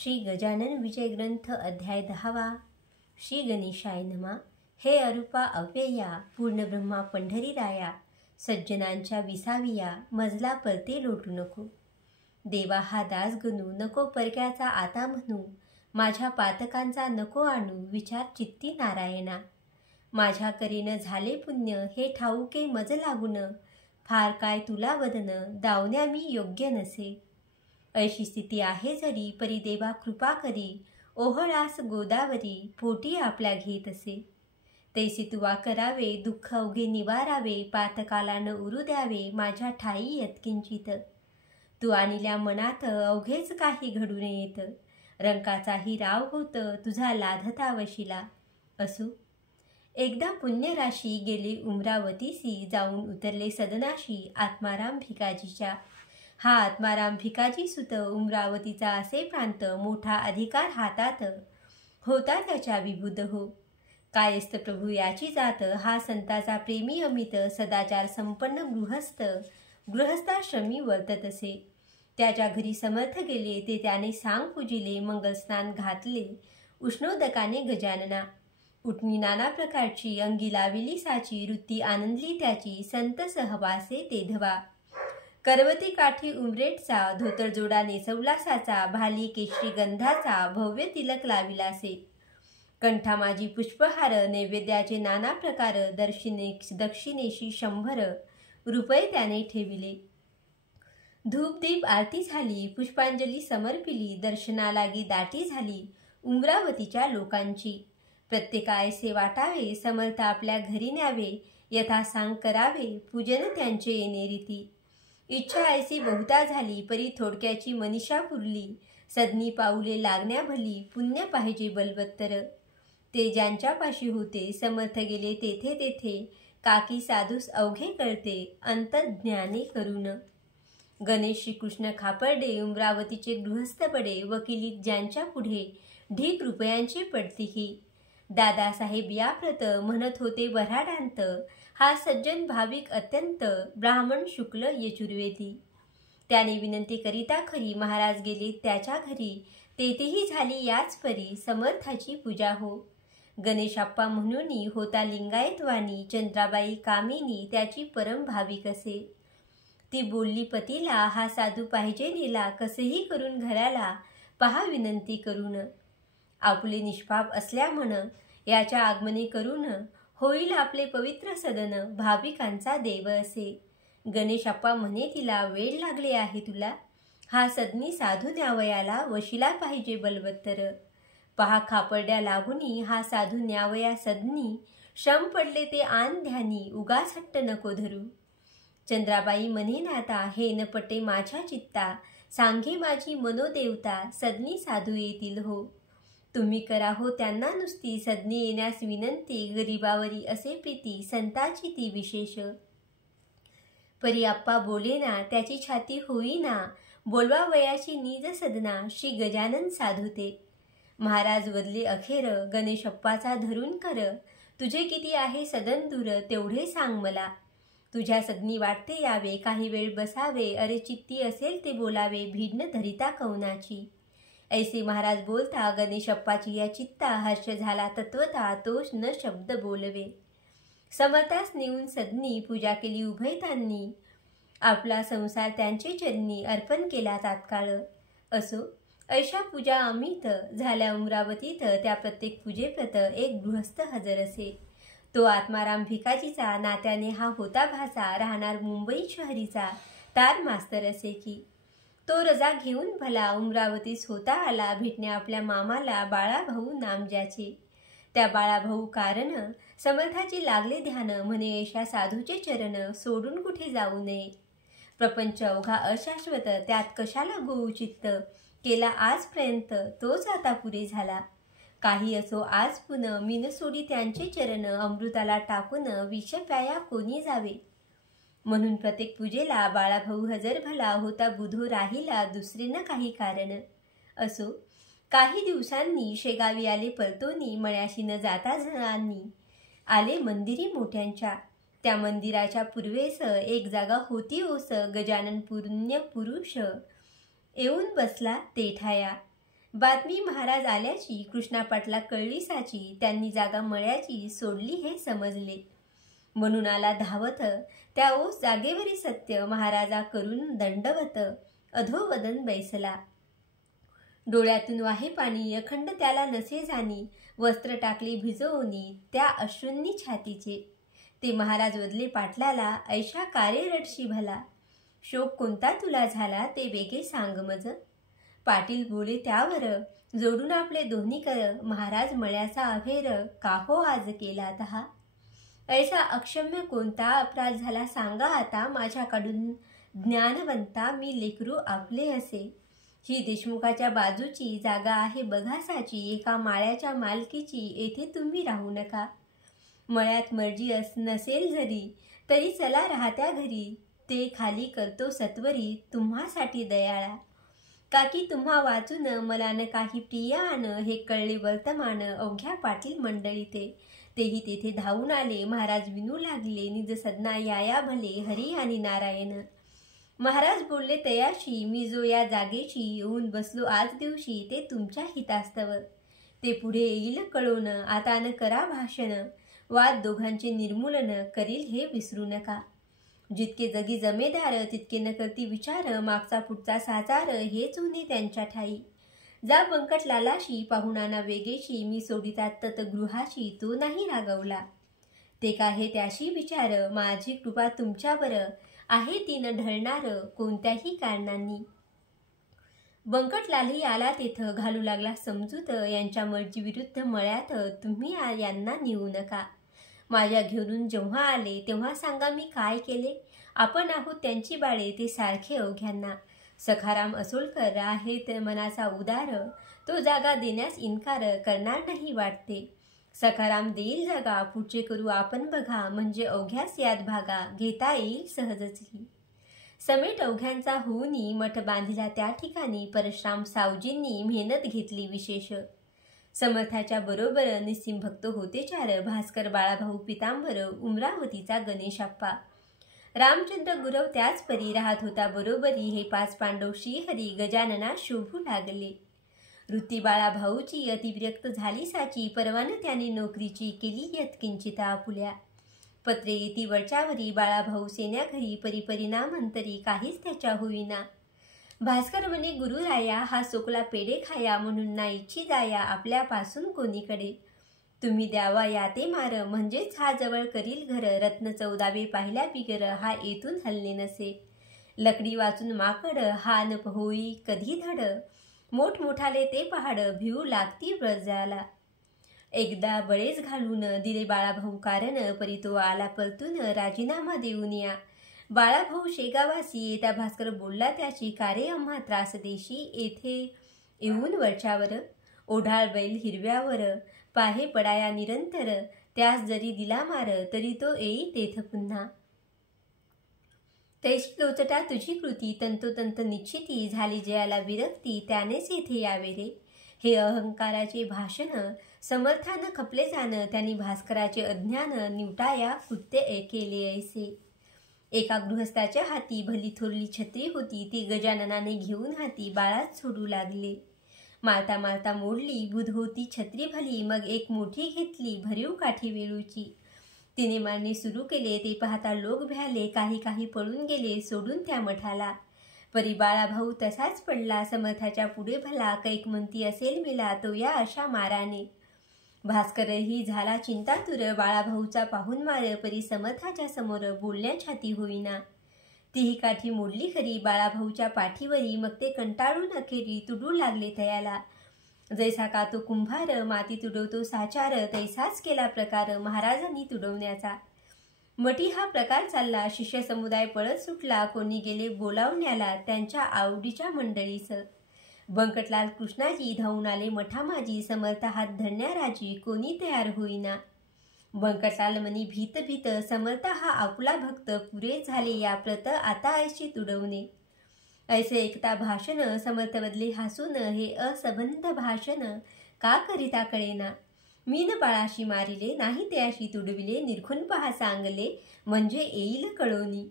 श्री गजानन विजय ग्रंथ अध्याय 10वा। श्री गणेशाय नमा। हे अरूपा अव्यया पूर्णब्रह्मा पंढरीराया, सज्जनांच्या विसाविया मजला परते लोटू नको। देवा हा दास गणू नको परक्याचा आता म्हणू, माझ्या पातकांचा नको आणू विचार चित्ती नारायणा। माझ्या करीन झाले पुण्य हे ठाऊके मज लागून, फार काय तुला वदन दावण्या मी योग्य नसे। ऐशी स्थिती आहे जरी परी देवा कृपा करी, ओहळास गोदावरी पोटी आपल्या घेत असे। तैसे तुवा करावे दुःख अवघे निवारावे, पातकाला न उरू द्यावे माझ्या ठाई यत्किंचित। तू आणिल्या मनात अवघेच काही घडून येत, रंकाचाही राव होत तुझा लाधता वशिला। असो एकदा पुण्यराशी गेले उमरावतीसी, जाऊन उतरले सदनाशी आत्माराम भिकाजीच्या। हा आत्माराम भिकाजी सुत उमरावतीचा असे प्रांत, मोठा अधिकार हातात होता त्याच्या विबुध हो। कायस्थ प्रभू याची जात, हा संताचा प्रेमी अमित, सदाचार संपन्न गृहस्थाश्रमी वर्तत असे। त्याच्या घरी समर्थ गेले ते त्याने सांग पूजिले, मंगलस्नान घातले उष्णोदकाने गजानना। उठणी नाना प्रकारची अंगी लाविली साची, वृत्ती आनंदली त्याची संत सहवासे ते धवा। करवती काठी उमरेटचा धोतर जोडा नेसवला साचा, भाली केशरी गंधाचा भव्य तिलक लाविलासे। कंठा माझी पुष्पहार नैवेद्याचे नाना प्रकार, दक्षिणेशी 100 रुपये त्याने ठेविले। धूपदीप आरती झाली, पुष्पांजली समर्पिली, दर्शनालागी दाटी झाली उमरावतीच्या लोकांची। प्रत्येकायसे वाटावे समर्थ आपल्या घरी न्यावे, यथा सांग करावे पूजन त्यांचे येणे रीती। इच्छा ऐसी बहुता झाली परी थोडक्याची मनीषा पुरली, सदनी पाऊले लागण्या भली पुण्य पाहिजे बलवत्तर। ते ज्यांच्यापाशी होते समर्थ गेले तेथे तेथे, काकी साधूस अवघे कळते अंतज्ञाने करून। गणेश श्रीकृष्ण खापर्डे उमरावतीचे गृहस्थ बडे, वकिली ज्यांच्या पुढे ढीक रुपयांची पडतीही। दादासाहेब याप्रत म्हणत होते वऱ्हाडांत, हा सज्जन भाविक अत्यंत ब्राह्मण शुक्ल यजुर्वेदी। त्याने विनंती करिता खरी महाराज गेले त्याच्या घरी, तेथेही झाली याच परी समर्थाची पूजा हो। गणेशाप्पा म्हणून होता लिंगायतवाणी, चंद्राबाई कामिनी त्याची परम भाविक असे। ती बोलली पतीला, हा साधू पाहिजे नेला कसेही करून घराला, पहा विनंती करून। आपुले निष्पाप असल्या म्हण, याच्या आगमने करून होईल आपले पवित्र सदन, भाविकांचा देव असे। गणेशाप्पा म्हणे तिला, वेळ लागले आहे तुला, हा सदनी साधू न्यावयाला वशिला पाहिजे बलवत्तर। पहा खापर्ड्या लागुनी हा साधू न्यावया सदनी, श्रम पडले ते आन ध्यानी उगाच हट्ट नको धरू। चंद्राबाई म्हणे नाता, हे न पटे माझ्या चित्ता, सांगे माझी मनोदेवता सदनी साधू येतील हो। तुम्ही करा हो त्यांना नुसती, सदनी येण्यास विनंती, गरीबावरी असे प्रीती संताची ती विशेष। परी आप्पा बोलेना त्याची छाती होईना, बोलवा वयाची निज सदना श्री गजानन साधू ते। महाराज वदले अखेर गणेशप्पाचा धरून कर, तुझे किती आहे सदन दूर तेवढे सांग मला। तुझ्या सदनी वाटते यावे काही वेळ बसावे, अरे चित्ती असेल ते बोलावे भिडन धरिता कौनाची। ऐसे महाराज बोलता गणेशप्पाची या चित्ता, हर्ष झाला तत्वता तोच न शब्द बोलवे। समर्थास नेऊन सदनी पूजा केली उभयतांनी, आपला संसार त्यांचे चरणी अर्पण केला तात्काळ। असो ऐशा पूजा अमित झाल्या उमरावतीत, त्या प्रत्येक पूजेप्रत एक गृहस्थ हजर असे। तो आत्माराम भिकाजीचा, नात्याने हा होता भाचा, राहणार मुंबई शहरीचा, तार मास्तर असे की। तो रजा घेऊन भला उमरावतीस होता आला, भेटणे आपल्या मामाला बाळाभाऊ नाम ज्याचे। त्या बाळाभाऊ कारण समर्थाची लागले ध्यान, म्हणे ऐशा साधूचे चरण सोडून कुठे जाऊ नये। प्रपंच अवघा अशाश्वत त्यात कशाला गोऊ चित्त, केला आजपर्यंत तोच आता पुरे झाला। काही असो आज पुन मीन सोडी त्यांचे चरण, अमृताला टाकून विष प्याया कोणी जावे। म्हणून प्रत्येक पूजेला बाळाभाऊ हजर भला, होता बुधो राहिला दुसरे न काही कारण। असो काही दिवसांनी शेगावी आले परतोनी, मळ्याशी न जाता जणांनी आले मंदिरी मोठ्यांच्या। त्या मंदिराच्या पूर्वेस एक जागा होती ओस, गजानन पुण्य पुरुष येऊन बसला तेठाया। बातमी महाराज आल्याची कृष्णापाटला कळली साची. त्यांनी जागा मळ्याची सोडली हे समजले. म्हणून आला धावत त्या ओस जागेवरी सत्य. महाराजा करून दंडवत अधोवदन बैसला. डोळ्यातून वाहे पाणी अखंड त्याला नसे जाणी. वस्त्र टाकले भिजवूनी त्या अश्रूंनी छातीचे. ते महाराज वदले पाटलाला ऐशा कारे रडशी भला. शोक कोणता तुला झाला ते वेगे सांग मज. पाटील बोले त्यावर जोडून आपले दोन्ही कर. महाराज मळ्याचा अभेर काहो आज केला तहा. ऐसा अक्षम्य कोणता अपराध झाला सांगा आता. माझ्याकडून ज्ञानवंता मी लेकरू आपले असे. ही देशमुखाच्या बाजूची जागा आहे बघासाची. एका माळ्याच्या मालकीची येथे तुम्ही राहू नका. मळ्यात मर्जी नसेल जरी तरी चला राहत्या घरी. ते खाली करतो सत्वरी तुम्हासाठी दयाळा. काकी तुम्हा वाचून मला न काही प्रिय आण. हे कळले वर्तमान अवघ्या पाटील मंडळी तेही तेथे धावून आले. महाराज विनू लागले निज सदना याया भले हरी आणि नारायण. महाराज बोलले तयाशी मी जो या जागेची येऊन बसलो आज दिवशी ते तुमच्या हितास्तव. ते पुढे येईल कळून आता न करा भाषण. वाद दोघांचे निर्मूलन करील हे विसरू नका. जितके जगी जमेदार तितके न करती विचार. मागचा पुढचा साचार हेच होणे त्यांच्या ठाई. जा बंकट लालाशी पाहुणाना वेगेशी. मी सोडितात ततगृहाशी तो नाही रागवला. ते काहे त्याशी विचार. माझी कृपा तुमच्यावर आहे ती न ढळणार कोणत्याही कारणांनी. बंकटलालही आला तेथ घालू लागला समजूत. यांच्या मर्जी विरुद्ध मळ्यात तुम्ही यांना नेऊ नका. माझ्या घेऊन जेव्हा आले तेव्हा सांगा मी काय केले. आपण आहोत त्यांची बाळे ते सारखे अवघ्यांना. सखाराम असोलकर आहे मनाचा उदार. तो जागा देण्यास इन्कार करणार नाही वाटते. सखाराम देईल जागा पुढचे करू आपण बघा. म्हणजे अवघ्यास यात भागा घेता येईल सहजची. समेट अवघ्यांचा होऊनी मठ बांधिला त्या ठिकाणी. परशुराम सावजींनी मेहनत घेतली विशेष. समर्थाच्या बरोबर निस्सिम भक्त होते चार. भास्कर बाळाभाऊ पितांबर उमरावतीचा गणेशाप्पा. रामचंद्र गुरव त्याच परी राहत होता बरोबरी. हे 5 पांडव श्रीहरी गजानना शोभू लागले. वृत्ती बाळाभाऊची अतिविरक्त झाली साची. परवान त्याने नोकरीची केली यत्किंचिता आपुल्या. पत्रे येती वरच्यावरी बाळाभाऊ सेन्या घरी. परिणामांतरी काहीच त्याच्या होईना. भास्कर म्हणे गुरुराया हा सोकला पेढे खाया. म्हणून ना इच्छी जाया आपल्यापासून कोणीकडे. तुम्ही द्यावा याते मार म्हणजेच हा जवळ करील घर. रत्न 14वे पाहिल्या बिगर हा येथून हलले नसे. लकडी वाचून माकड हा न होई कधी धड. मोठमोठाले ते पहाड भिऊ लागती ब्रजाला. एकदा बळेच घालून दिले बाळाभाऊ कारण. परी तो आला परतून राजीनामा देऊन या. बाळाभाऊ शेगावासी येता भास्कर बोलला त्याची. कारे आम्हा त्रास देशी येथे येऊन वरच्यावर. ओढाळ बैल हिरव्यावर पाहे पडाया निरंतर. त्यास जरी दिला मार तरी तो येई तेथ पुन्हा. तैशी लोचटा तुझी कृती तंतोतंत निश्चिती. झाली जयाला विरक्ती त्यानेच येथे यावे रे. हे अहंकाराचे भाषण समर्थानं खपले जाण. त्यांनी भास्कराचे अज्ञान निवटाया कृत्य केले ऐसे. एका गृहस्थाच्या हाती भली थोरली छत्री होती. ती गजाननाने घेऊन हाती बाळात सोडू लागले. मारता मारता मोडली बुध होती छत्री भली. मग एक मोठी घेतली भरीव काठी वेळूची. तिने मारणे सुरू केले. ते पाहता लोक भ्याले. काही पळून गेले सोडून त्या मठाला. परी बाळाभाऊ तसाच पडला समर्थाच्या पुढे भला. कैक म्हणती असेल मिला तो या अशा माराने. भास्करही झाला चिंतातुर. बाळाभाऊचा पाहून मार परी समर्थाच्या समोर बोलण्या छाती होईना. तीही काठी मोडली खरी बाळाभाऊच्या पाठीवरी. मग ते कंटाळून अखेरी तुडू लागले तयाला. जैसा का तो कुंभार माती तुडवतो साचार. तैसाच केला प्रकार महाराजांनी तुडवण्याचा. मटी हा प्रकार चालला. शिष्य समुदाय पळत सुटला. कोणी गेले बोलावण्याला त्यांच्या आवडीच्या मंडळीस. बंकटलाल कृष्णाजी धावून आले मठामाजी. समर्थ हात धरण्या राजी कोणी तयार होईना. बंकटलाल मनी भीत भीत समर्थ हा आपला भक्त. पुरे झाले या प्रत आता ऐशी तुडवणे. ऐसे ऐकता भाषण समर्थ बदले हसून. हे असंबंध भाषण का करिता कळेना. मी न बाळाशी मारिले नाही त्याशी तुडविले. निरखून पहा सांगले म्हणजे येईल कळोनी.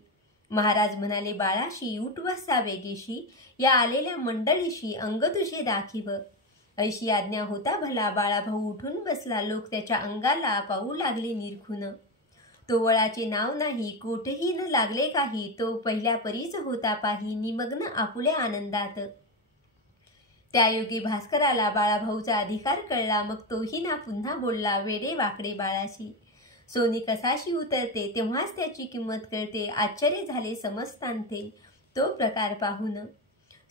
महाराज म्हणाले बाळाशी उठ वसा वेगेशी. या आलेल्या मंडळीशी अंग तुझे दाखिव. ऐशी आज्ञा होता भला. बाळाभाऊ उठून बसला. लोक त्याच्या अंगाला पाहू लागले निरखून. तो वळाचे नाव नाही, कोठही न लागले काही. तो पहिल्या परीच होता पाही, निमग्न आपुल्या आनंदात. त्या योगी भास्कराला बाळाभाऊचा अधिकार कळला. मग तोही ना पुन्हा बोलला वेडे वाकडे बाळाशी. सोनी कसाशी उतरते तेव्हाच त्याची किंमत कळते. आश्चर्य झाले समजतांते तो प्रकार पाहून.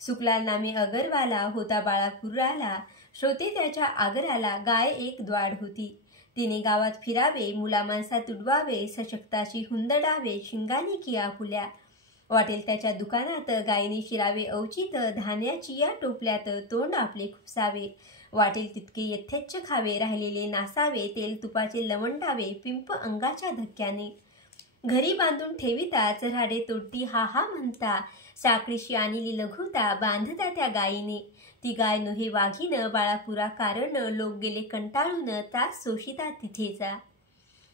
सुकलाल नामे अगरवाला होता बाळापुराला. श्रोते त्याच्या आगराला. गाय एक द्वाड होती. तिने गावात फिरावे, मुला माणसा तुडवावे, सशक्ताशी हुंदडावे, शिंगाने किया फुल्या. वाटेल त्याच्या दुकानात गायीने शिरावे औचित. धान्याची या टोपल्यात तोंड आपले खुपसावे. वाटेल तितके यथेच्छ खावे, राहिलेले नासावे. तेल तुपाचे लवंडावे, पिंप अंगाच्या धक्क्याने. घरी बांधून ठेविता, चऱ्हाडे तोडती हा हा म्हणता. साखळीशी आणली लघुता, बांधता त्या गायीने. ती गाय नोहे वाघीन, बाळापुरा कारण. लोक गेले कंटाळून, त्रास सोशिता तिथेचा.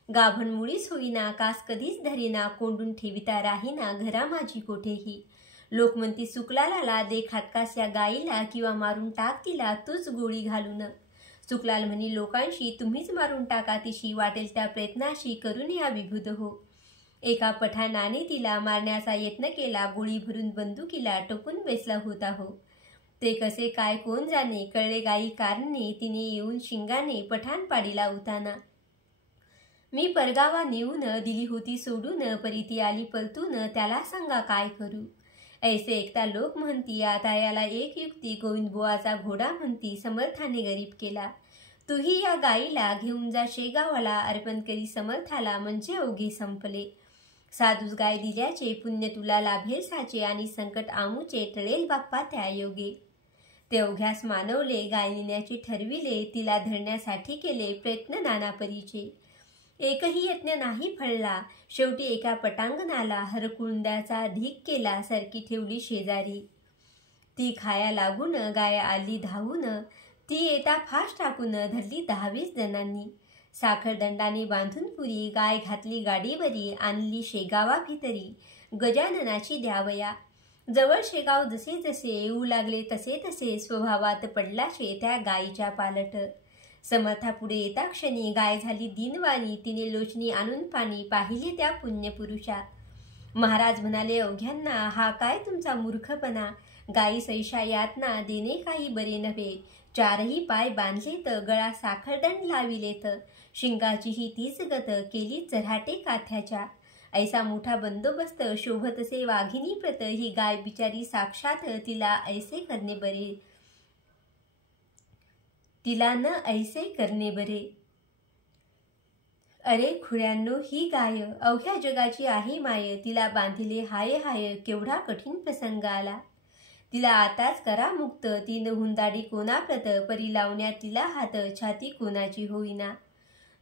गाभण मुळीच होईना, कास कधीच धरीना. कोंडून ठेविता राहीना, घरा माझी कोठेही. लोक म्हणती सुकलालाला, दे खाटकास या गाईला, किंवा मारून टाक तिला तूच गोळी घालून. सुकलाल म्हणी लोकांशी, तुम्हीच मारून टाका तिशी. वाटेल त्या प्रयत्नाशी करून या विभूत हो. एका पठाणाने तिला मारण्याचा यत्न केला. गोळी भरून बंदुकीला टोकून बेसला होता हो. ते कसे काय कोण जाणे, कळले गायी कारणे. तिने येऊन शिंगाने पठाण पाडीला उताना. मी परगावा नेऊन दिली होती सोडून, परी ती आली परतून. त्याला सांगा काय करू. ऐसे ऐकता लोक म्हणती, आता याला एक युक्ती. गोविंदबुवाचा घोडा म्हणती, समर्थाने गरीब केला. तूही या गाईला घेऊन जा शेगावाला. अर्पण करी समर्थाला, म्हणजे अवघे संपले. साधूस गाय दिल्याचे पुण्य तुला लाभेल साचे. आणि संकट आमूचे टळेल बाप्पा त्या योगे. ते अवघ्यास मानवले, गाय नेण्याचे ठरविले. तिला धरण्यासाठी केले प्रयत्न नाना परीचे. एकही यत्न नाही फळला. शेवटी एका पटांगणाला हरकुंड्याचा अधिक केला. सरकी ठेवली शेजारी. ती खाया लागून गाय आली धावून. ती येता फास टाकून धरली 10-20 जणांनी. साखरदंडाने बांधून पुरी, गाय घातली गाडीवरी. आणली शेगावा भितरी, गजाननाची द्यावया. जवळ शेगाव जसे जसे येऊ लागले तसे तसे. स्वभावात पडलाशे त्या गायीच्या पालट. समर्थापुढे येता क्षणी गाय झाली दिनवाणी. तिने लोचनी आणून पाणी पाहिले त्या पुण्यपुरुषा. महाराज म्हणाले अवघ्यांना, हा काय तुमचा मूर्खपणा. गायी सैशा यातना देणे काही बरे नव्हे. 4ही पाय बांधलेत, गळा साखरदंड लाविलेत. शिंगाचीही तीच गत केली चऱ्हाटे काथ्याच्या. ऐसा मोठा बंदोबस्त शोभतसे वाघिनी प्रत. ही गाय बिचारी साक्षात, तिला ऐसे करणे बरे. तिला न ऐसे करणे बरे. अरे खुळ्यांनो, ही गाय अवघ्या जगाची आहे माय. तिला बांधिले हाय हाय, केवढा कठीण प्रसंग आला. तिला आताच करा मुक्त. ती न हुंदाडी कोणाप्रत. परी लावण्यात तिला हात, छाती कोणाची होईना.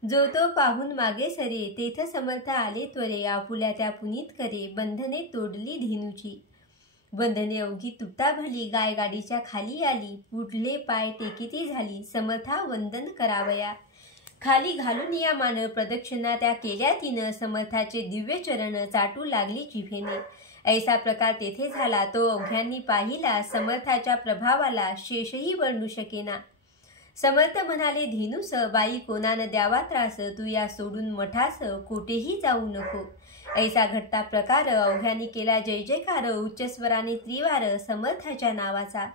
जो तो पाहून मागे सरे. तेथ समर्थ आले त्वरे. आपुल्या त्या पुनीत करे. बंधने तोडली धेनूची. बंधने अवघी तुटता भली. गाय गाडीच्या खाली आली. पुढले पाय टेकिती झाली. समर्था वंदन करावया. खाली घालून या मान. प्रदक्षिणा त्या केल्या तिनं. समर्थाचे दिव्य चरण चाटू लागली जिभेने. ऐसा प्रकार तेथे झाला. तो अवघ्यांनी पाहिला. समर्थाच्या प्रभावाला शेषही वर्णू शकेना. समर्थ म्हणाले धेनूस, बाई कोणानं द्यावा त्रास. तू या सोडून मठास कोठेही जाऊ नको. ऐसा घडता प्रकार. अवघ्यांनी केला जय जयकार. उच्चस्वराने त्रिवार समर्थाच्या नावाचा.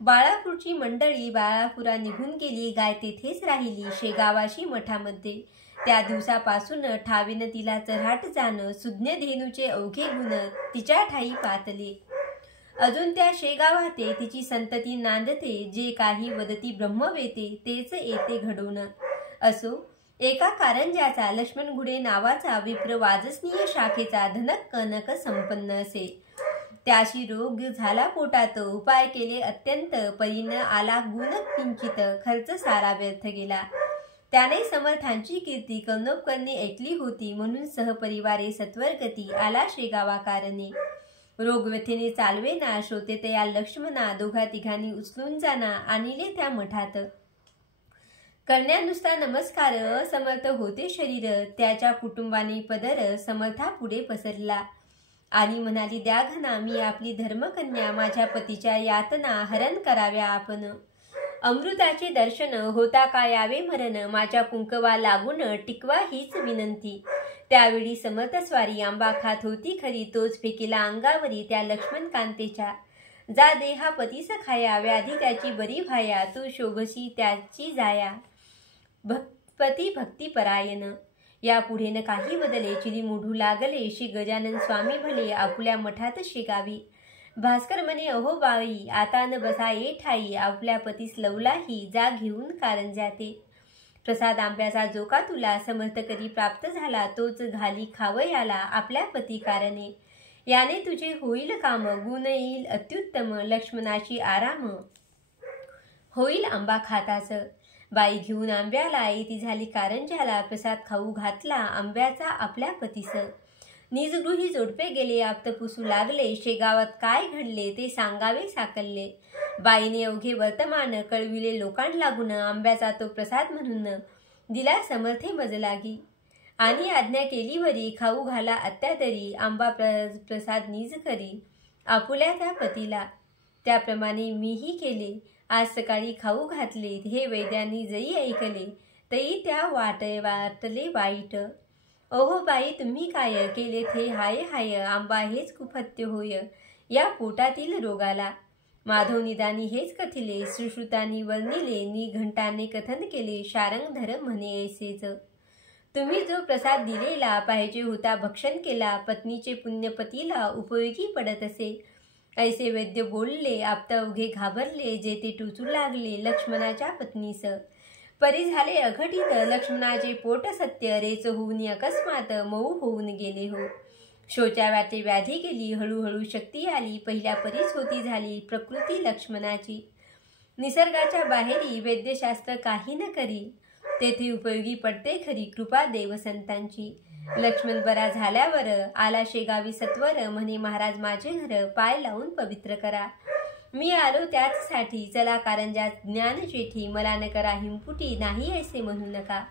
बाळापूरची मंडळी बाळापुरा निघून गेली. गाय तेथेच राहिली शेगावाशी मठामध्ये. त्या दिवसापासून ठावीनं तिला चऱ्हाट जाणं. सुज्ञ धेनूचे अवघे गुण तिच्या ठाई पातले. अजून त्या शेगावाते तिची संतती नांदते. जे काही वदती ब्रह्मवेते तेच येते घडवून. असो एका कारंज्याचा लक्ष्मण घुडे नावाचा विप्र वाजसनीय शाखेचा धनक कनक संपन्न असे. त्याशी रोग झाला पोटात. उपाय केले अत्यंत. परीन आला गुण किंचित. खर्च सारा व्यर्थ गेला. त्याने समर्थांची कीर्ती कौनोपकरणी ऐकली होती. म्हणून सहपरिवारे सत्वरगती आला शेगावा कारणे. रोग व्यथेने चालवेना. श्रोते तया लक्ष्मणा. दोघा तिघांनी उचलून जाना. आणले त्या मठात. करण्या नुसता नमस्कार. समर्थ होते शरीर. त्याच्या कुटुंबाने पदर समर्था पुढे पसरला. आणि म्हणाली द्या घना. मी आपली धर्मकन्या. माझ्या पतीच्या यातना हरण कराव्या आपण. अमृताचे दर्शन होता का यावे मरण, माझ्या कुंकवा लागून टिकवा हीच विनंती. त्यावेळी समर्थ स्वारी आंबा खात होती खरी, तोच फेकीला अंगावरी त्या लक्ष्मण कांतेच्या. जा देहा पतीस खाया, व्याधी त्याची बरी व्हाया, तू शोभशी त्याची जाया. पती भक्ती परायण. या पुढे न काही बदले, चिरी मोढू लागले श्री गजानन स्वामी भले, आपुल्या मठात शिगावी. भास्कर म्हणे अहो बाई, आता न बसा ये ठाई, आपल्या पतीस लवलाही, जा घेऊन कारंज्या ते. प्रसाद आंब्याचा जो का तुला, समर्थ कधी प्राप्त झाला, तोच घाली खावयाला आपल्या पती कारणे. याने तुझे होईल काम, गुण येईल अत्युत्तम, लक्ष्मणाची आराम होईल आंबा खाताच. बाई घेऊन आंब्याला येती झाली कारंज्याला, प्रसाद खाऊ घातला आंब्याचा आपल्या पतीस. निजगृही जोडपे गेले, आप्त पुसू लागले, शेगावात काय घडले ते सांगावे साकलले. बाईने अवघे वर्तमान कळविले लोकांड लागून, आंब्याचा तो प्रसाद म्हणून दिला समर्थे मज लागी. आणि आज्ञा केली वरी, खाऊ घाला अत्यादरी, आंबा प्रसाद निज करी आपुल्या त्या पतीला. त्याप्रमाणे मीही केले, आज सकाळी खाऊ घातले, हे वैद्यांनी जरी ऐकले, तरी त्या वाटले वाईट. ओहो बाई तुम्ही काय केले थे, हाय हाय, आंबा हेच कुपथ्य होय या पोटातील रोगाला. माधव निदानी हेच कथिले, सुश्रुतांनी वर्णिले, निघंटाने कथन केले, शारंगधर म्हणे ऐसेच. तुम्ही जो प्रसाद दिलेला, पाहिजे होता भक्षण केला, पत्नीचे पुण्य पतीला उपयोगी पडत असे. ऐसे वैद्य बोलले, आप्त अवघे घाबरले, जेथे टोचू लागले लक्ष्मणाच्या पत्नीस. परी झाले अघटित, लक्ष्मणाचे पोट सत्य, रेच होऊन अकस्मात मऊ होऊन गेले हो. शोच्या वाटे व्याधी गेली, हळूहळू शक्ती आली, पहिल्या परीच होती झाली प्रकृती लक्ष्मणाची. निसर्गाच्या बाहेरी वैद्यशास्त्र काही न करी, तेथे उपयोगी पडते खरी कृपा देवसंतांची. लक्ष्मण बरा झाल्यावर आला शेगावी सत्वर, म्हणे महाराज माझे घर पाय लावून पवित्र करा. मी आलो त्याचसाठी, चला कारंज्यात ज्ञान जेठी, मला न करा हिमपुटी, नाही ऐसे म्हणू नका.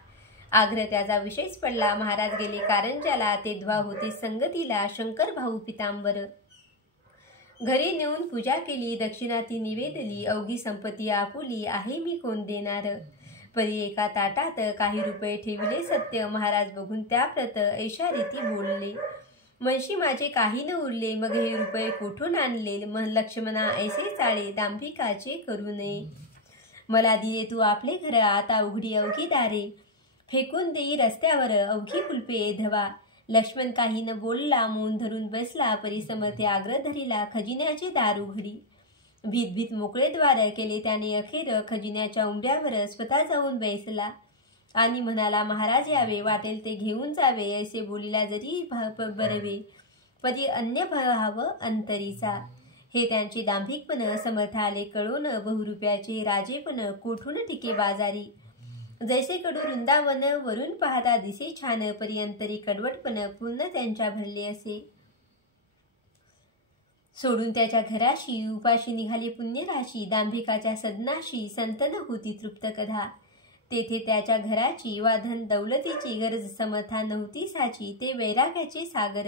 आग्रह त्याचा विषयच पडला, महाराज गेले कारंज्याला, तेव्हा होते संगतीला शंकर भाऊ पितांबर. घरी नेऊन पूजा केली, दक्षिणा ती निवेदली, अवघी संपत्ती आपुली, आहे मी कोण देणार. परी एका ताटात काही रुपये ठेविले सत्य, महाराज बघून त्या प्रत ऐशा रीती बोलले. मनशी माझे काही न उरले, मग हे रुपये कोठून आणले, लक्ष्मणा ऐसे चाळे, दांभिकाचे करू नये. मला दिले तू आपले घर, आता उघडी अवघी दारे, फेकून देई रस्त्यावर अवघी कुलपे धवा. लक्ष्मण काही न बोलला, मौन धरून बसला, परी समर्थे आग्रह धरिला, खजिन्याचे दार उघडी. भीत भीत मोकळे द्वार केले त्याने अखेर, खजिन्याच्या उंबऱ्यावर स्वतः जाऊन बैसला. आणि म्हणाला महाराज यावे, वाटेल ते घेऊन जावे, ऐसे बोलिला जरी बरवे, परी अन्य भाव अंतरीचा. हे त्यांचे दांभिकपण समर्थ आले कळून, बहुरुपयाचे राजेपण कोठून टिके बाजारी. जैसे कडू वृंदावन वरून पाहता दिसे छान, परी अंतरी कडवटपण पूर्ण त्यांच्या भरले असे. सोडून त्याच्या घराशी उपाशी निघाली पुण्यराशी, दांभिकाच्या सदनाशी संतन होती तृप्त कधा. तेथे त्याच्या घराची वा धन दौलतीची गरज समर्था नव्हती साची, ते वैराग्याचे सागर.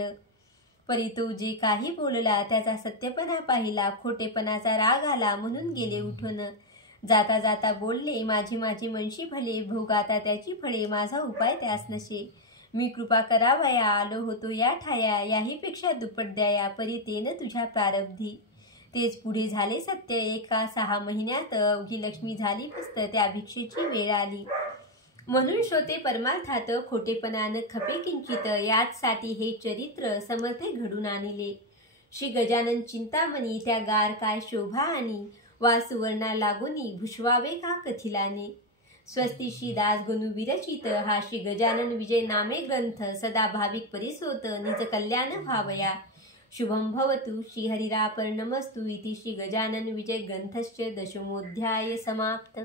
परी तो जे काही बोलला त्याचा सत्यपणा पाहिला, खोटेपणाचा राग आला म्हणून गेले उठून. जाता जाता बोलले माझी माझी मनशी भले, भोग आता त्याची फळे, माझा उपाय त्यास नशे. मी कृपा करावया आलो होतो या ठाया, याहीपेक्षा दुप्पट द्याया परी तेन तुझ्या प्रारब्धी. तेच पुढे झाले सत्य, एका 6 महिन्यात अवघी लक्ष्मी झाली मस्त, त्या भिक्षेची वेळ आली. म्हणून श्रोते परमार्थात खोटेपणानं खपे किंचित, याचसाठी हे चरित्र समर्थे घडून आणले. श्री गजानन चिंतामणी त्या गार काय शोभा आणि, वा सुवर्णा लागुनी भुषवावे का कथिलाने. स्वस्ती श्री दास गणू विरचित हा श्री गजानन विजय नामे ग्रंथ, सदा भाविक परिसोत निज कल्याण भावया. शुभम भवतु. श्री हरिरापर्णमस्तु. इति श्री गजानन विजय ग्रंथस्य 10मोऽध्याय समाप्त.